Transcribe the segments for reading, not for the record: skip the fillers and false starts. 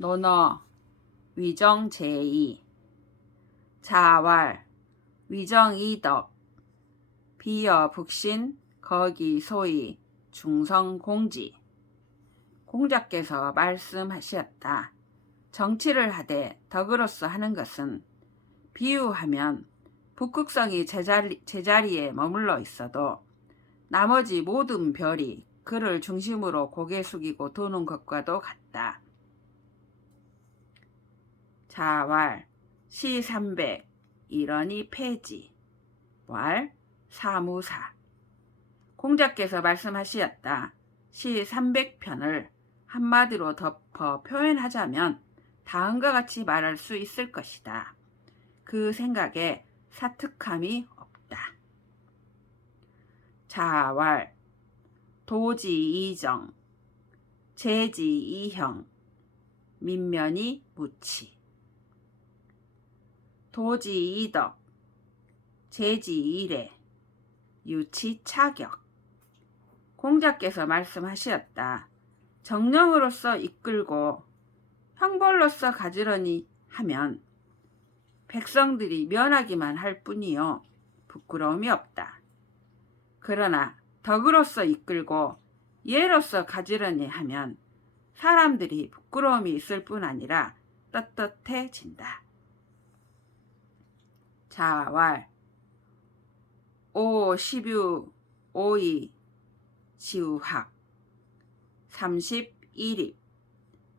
논어 위정제의 자왈 위정이덕 비여북신 거기소이 중성공지. 공자께서 말씀하셨다. 정치를 하되 덕으로서 하는 것은 비유하면 북극성이 제자리에 머물러 있어도 나머지 모든 별이 그를 중심으로 고개 숙이고 도는 것과도 같다. 자왈 시300 이러니 폐지 왈 사무사. 공자께서 말씀하시었다. 시 300편을 한마디로 덮어 표현하자면 다음과 같이 말할 수 있을 것이다. 그 생각에 사특함이 없다. 자왈 도지이정 제지이형 민면이 무치. 도지이덕 제지이례 유치차격. 공자께서 말씀하셨다. 정령으로서 이끌고 형벌로서 가지런히 하면 백성들이 면하기만 할 뿐이요 부끄러움이 없다. 그러나 덕으로서 이끌고 예로서 가지런히 하면 사람들이 부끄러움이 있을 뿐 아니라 떳떳해진다. 자왈 오 십유 오이 지우학 31입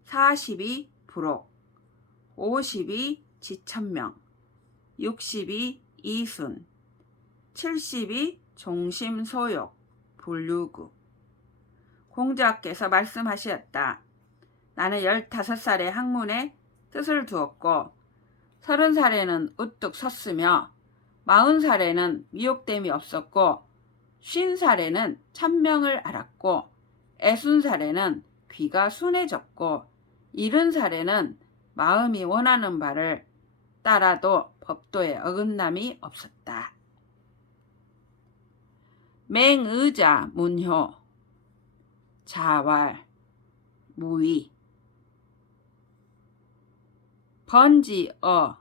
42 부록 52 지천명 62 이순 72 종심소욕 불류구. 공자께서 말씀하셨다. 나는 15살에 학문에 뜻을 두었고 30살에는 우뚝 섰으며 40살에는 미혹됨이 없었고 50살에는 천명을 알았고 60살에는 귀가 순해졌고 70살에는 마음이 원하는 바를 따라도 법도에 어긋남이 없었다. 맹의자 문효 자왈 무위 번지어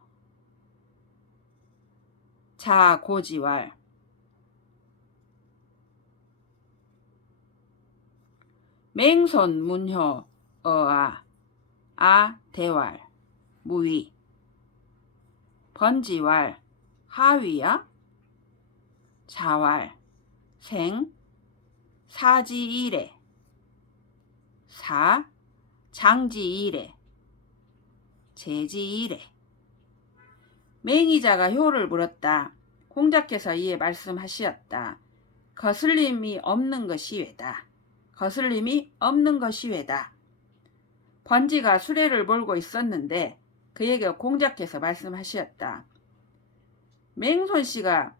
자고지왈 맹손 문효 어아 대왈 무위 번지왈 하위야 자왈 생 사지이래 사 장지이래 제지이래. 맹의자가 효를 물었다. 공자께서 이에 말씀하시었다. 거슬림이 없는 것이 왜다. 거슬림이 없는 것이 왜다. 번지가 수레를 몰고 있었는데 그에게 공자께서 말씀하시었다. 맹손씨가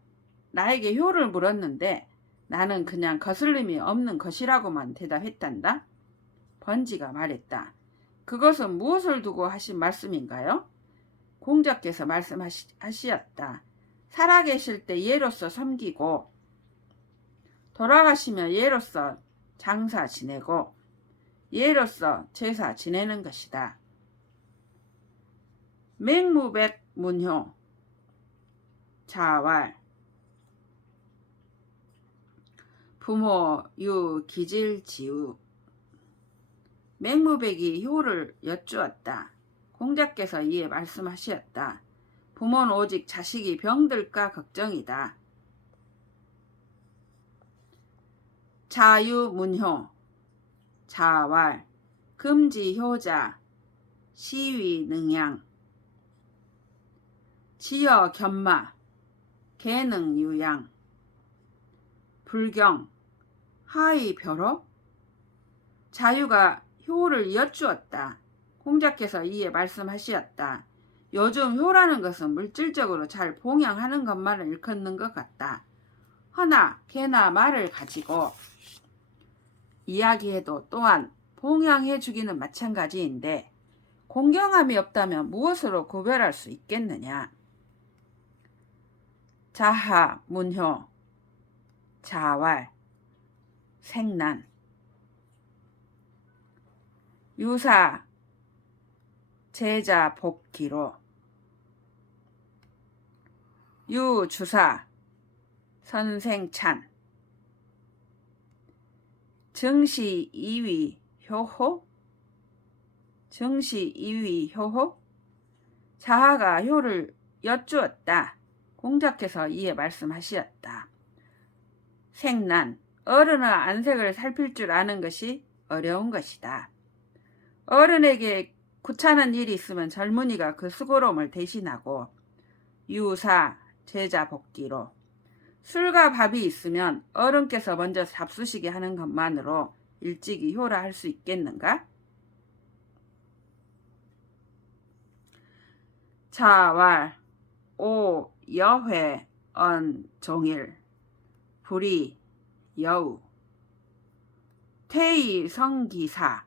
나에게 효를 물었는데 나는 그냥 거슬림이 없는 것이라고만 대답했단다. 번지가 말했다. 그것은 무엇을 두고 하신 말씀인가요? 공자께서 말씀하시었다. 살아계실 때 예로서 섬기고 돌아가시며 예로서 장사 지내고 예로서 제사 지내는 것이다. 맹무백 문효 자왈 부모 유 기질지우. 맹무백이 효를 여쭈었다. 공자께서 이에 말씀하시었다. 부모는 오직 자식이 병들까 걱정이다. 자유문효 자왈 금지효자 시위능양 지어 견마 계능유양 불경 하위벼로. 자유가 효를 여쭈었다. 공자께서 이에 말씀하시었다. 요즘 효라는 것은 물질적으로 잘 봉양하는 것만을 일컫는 것 같다. 허나 개나 말을 가지고 이야기해도 또한 봉양해 주기는 마찬가지인데 공경함이 없다면 무엇으로 구별할 수 있겠느냐. 자하 문효 자왈 생난 유사 제자 복기로 유주사 선생찬 정시 2위 효호 정시 2위 효호 자하가 효를 여쭈었다. 공자께서 이에 말씀하시었다. 생난 어른의 안색을 살필 줄 아는 것이 어려운 것이다. 어른에게 귀찮은 일이 있으면 젊은이가 그 수고로움을 대신하고 유사 제자 복기로 술과 밥이 있으면 어른께서 먼저 잡수시게 하는 것만으로 일찍이 효라 할 수 있겠는가? 자왈 오 여회 언 종일 불이 여우 퇴이 성기사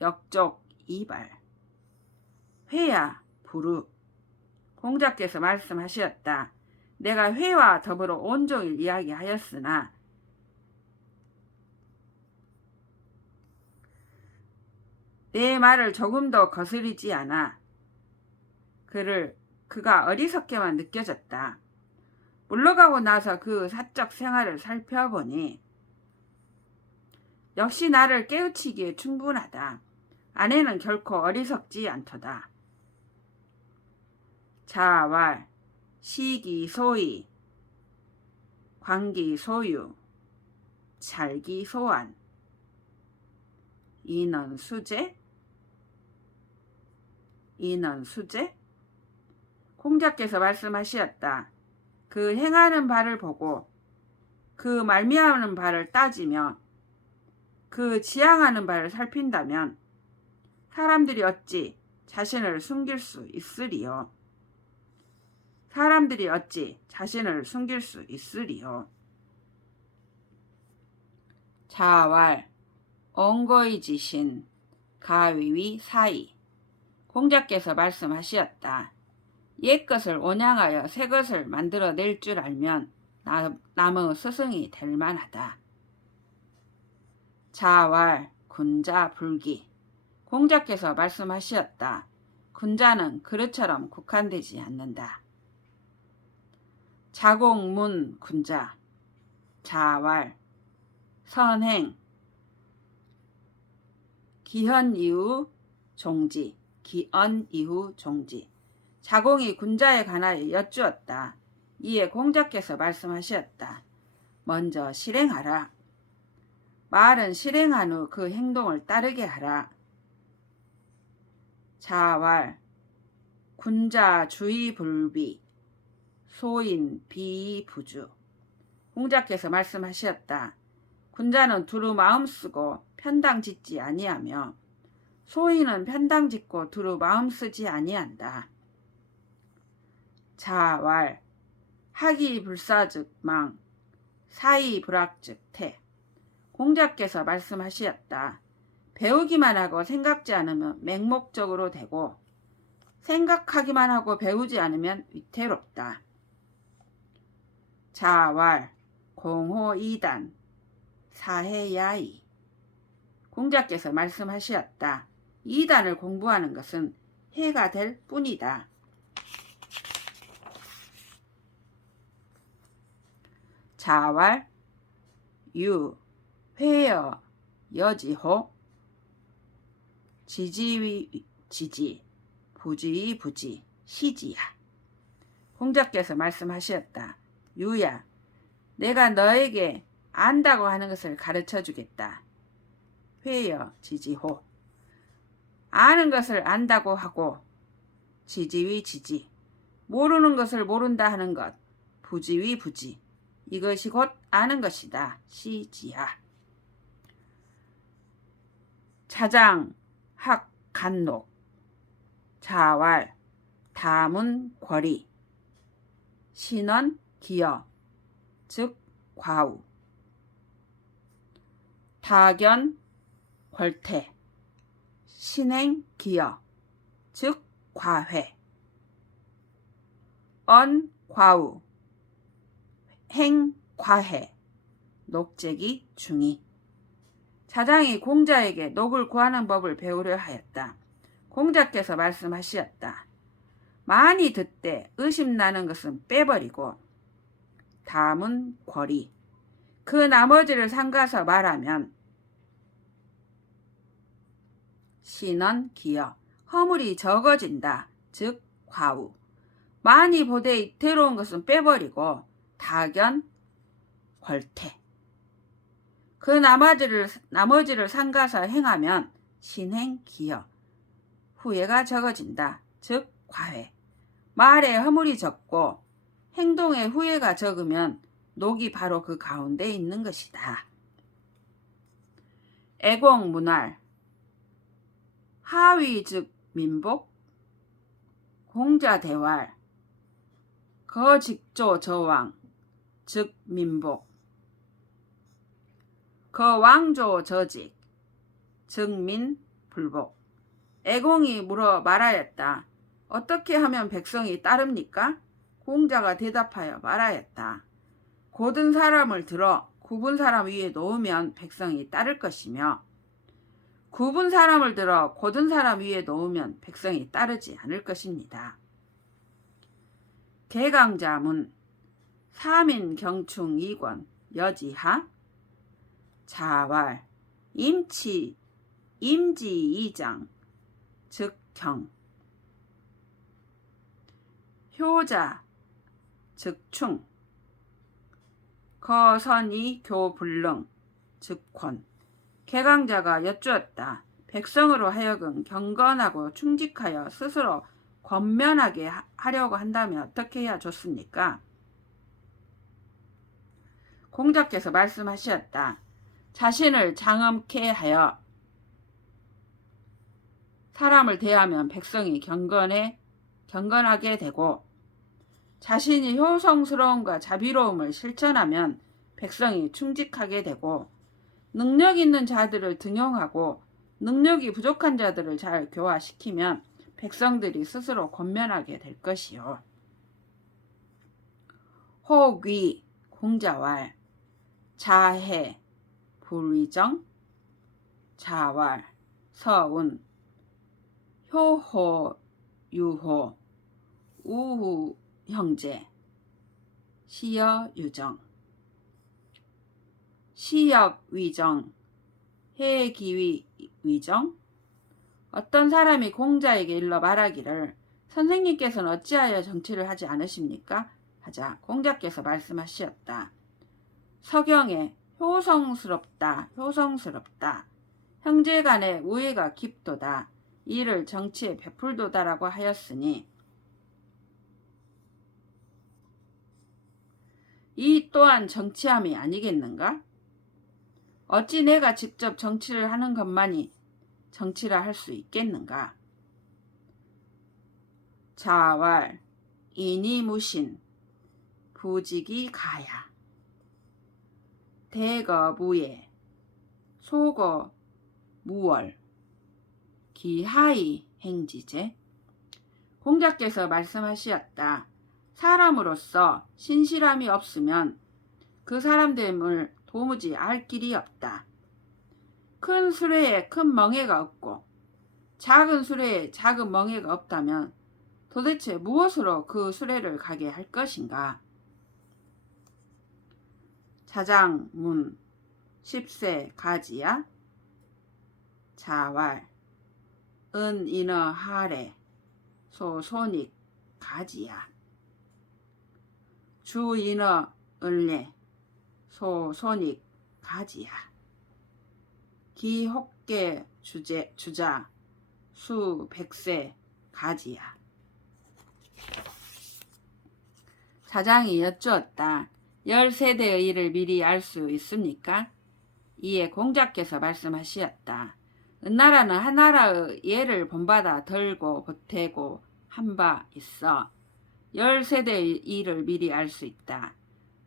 역적 이발 회야 부르 공자께서 말씀하셨다. 내가 회와 더불어 온종일 이야기하였으나 내 말을 조금도 거스르지 않아 그가 어리석게만 느껴졌다. 물러가고 나서 그 사적 생활을 살펴보니 역시 나를 깨우치기에 충분하다. 아내는 결코 어리석지 않도다. 자왈 시기소이 광기소유 찰기소안 인원수제 공자께서 말씀하시었다. 그 행하는 바를 보고 그 말미암는 바를 따지며 그 지향하는 바를 살핀다면 사람들이 어찌 자신을 숨길 수 있으리요. 자왈 엉거이지신 가위위 사이 공자께서 말씀하시었다. 옛것을 온양하여 새것을 만들어낼 줄 알면 남의 스승이 될 만하다. 자왈 군자 불기 공자께서 말씀하시었다. 군자는 그릇처럼 국한되지 않는다. 자공문 군자 자왈 선행 기헌 이후 종지 자공이 군자에 관하여 여쭈었다. 이에 공자께서 말씀하셨다. 먼저 실행하라. 말은 실행한 후 그 행동을 따르게 하라. 자왈 군자 주의불비 소인 비부주 공자께서 말씀하셨다. 군자는 두루 마음 쓰고 편당 짓지 아니하며 소인은 편당 짓고 두루 마음 쓰지 아니한다. 자왈 하기 불사즉 망 사이 불악즉 태 공자께서 말씀하셨다. 배우기만 하고 생각지 않으면 맹목적으로 되고 생각하기만 하고 배우지 않으면 위태롭다. 자왈 공호이단 사해야이 공자께서 말씀하셨다. 이단을 공부하는 것은 해가 될 뿐이다. 자왈 유 회여 여지호 지지위 지지 부지위 부지 시지야 공자께서 말씀하셨다. 유야 내가 너에게 안다고 하는 것을 가르쳐 주겠다. 회여 지지호 아는 것을 안다고 하고 지지위 지지 모르는 것을 모른다 하는 것 부지위 부지 이것이 곧 아는 것이다. 시지야 자장 학 간록 자왈 다문 권리 신원 기여 즉 과우 타견 권태 신행 기여 즉 과회 언 과우 행 과해 녹재기 중이 자장이 공자에게 녹을 구하는 법을 배우려 하였다. 공자께서 말씀하시었다. 많이 듣되 의심나는 것은 빼버리고 다음은 권리. 그 나머지를 삼가서 말하면 신은 기여. 허물이 적어진다. 즉 과우. 많이 보되 이태로운 것은 빼버리고 다견 권태. 그 나머지를 삼가서 행하면 신행 기여. 후회가 적어진다. 즉 과회. 말에 허물이 적고 행동에 후회가 적으면 녹이 바로 그 가운데 있는 것이다. 애공문활. 하위 즉 민복. 공자대활. 거직조 저왕 즉 민복. 거왕조 저직 즉 민불복. 애공이 물어 말하였다. 어떻게 하면 백성이 따릅니까? 공자가 대답하여 말하였다. 고든 사람을 들어 굽은 사람 위에 놓으면 백성이 따를 것이며 굽은 사람을 들어 고든 사람 위에 놓으면 백성이 따르지 않을 것입니다. 개강자문. 사민경충 이권 여지하. 자왈. 임치 임지이장 즉 경. 효자 즉 충. 거선이 교불능 즉 권. 개강자가 여쭈었다. 백성으로 하여금 경건하고 충직하여 스스로 권면하게 하려고 한다면 어떻게 해야 좋습니까? 공자께서 말씀하셨다. 자신을 장엄케 하여 사람을 대하면 백성이 경건하게 되고 자신이 효성스러움과 자비로움을 실천하면 백성이 충직하게 되고 능력 있는 자들을 등용하고 능력이 부족한 자들을 잘 교화시키면 백성들이 스스로 권면하게 될 것이요. 호귀 공자왈. 자해 불위정. 자왈 서운. 효호 유호. 우후 형제. 시여 유정. 시역 위정. 해기위 위정. 어떤 사람이 공자에게 일러 말하기를 선생님께서는 어찌하여 정치를 하지 않으십니까? 하자 공자께서 말씀하시었다. 서경에 효성스럽다. 형제간의 우애가 깊도다. 이를 정치에 베풀도다라고 하였으니 이 또한 정치함이 아니겠는가? 어찌 내가 직접 정치를 하는 것만이 정치라 할 수 있겠는가? 자왈. 인이무신. 부직이 가야. 대거무예. 소거 무월. 기하이 행지제. 공자께서 말씀하시었다. 사람으로서 신실함이 없으면 그 사람됨을 도무지 알 길이 없다. 큰 수레에 큰 멍에가 없고 작은 수레에 작은 멍에가 없다면 도대체 무엇으로 그 수레를 가게 할 것인가? 자장문. 10세 가지야. 자왈. 은인어 하래. 소손익 가지야. 주인어 을래. 소손익 가지야. 기혹계 주자. 수 백세 가지야. 자장이 여쭈었다. 10세대의 일을 미리 알 수 있습니까? 이에 공자께서 말씀하시었다. 은나라는 한나라의 예를 본받아 덜고 보태고 한 바 있어 10세대의 일을 미리 알 수 있다.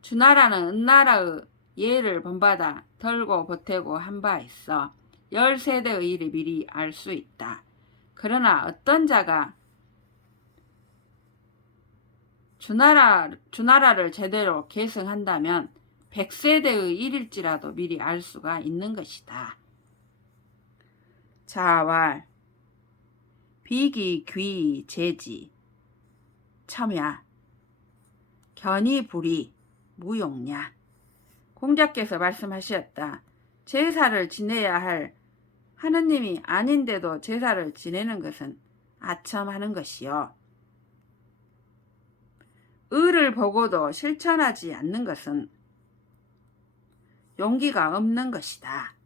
주나라는 은나라의 예를 본받아 덜고 보태고 한 바 있어 10세대의 일을 미리 알 수 있다. 그러나 어떤 자가 주나라를 제대로 계승한다면 100세대의 일일지라도 미리 알 수가 있는 것이다. 자왈. 비기, 귀, 제지, 첨야, 견이, 불이, 무용냐. 공자께서 말씀하셨다. 제사를 지내야 할 하느님이 아닌데도 제사를 지내는 것은 아첨하는 것이요. 의를 보고도 실천하지 않는 것은 용기가 없는 것이다.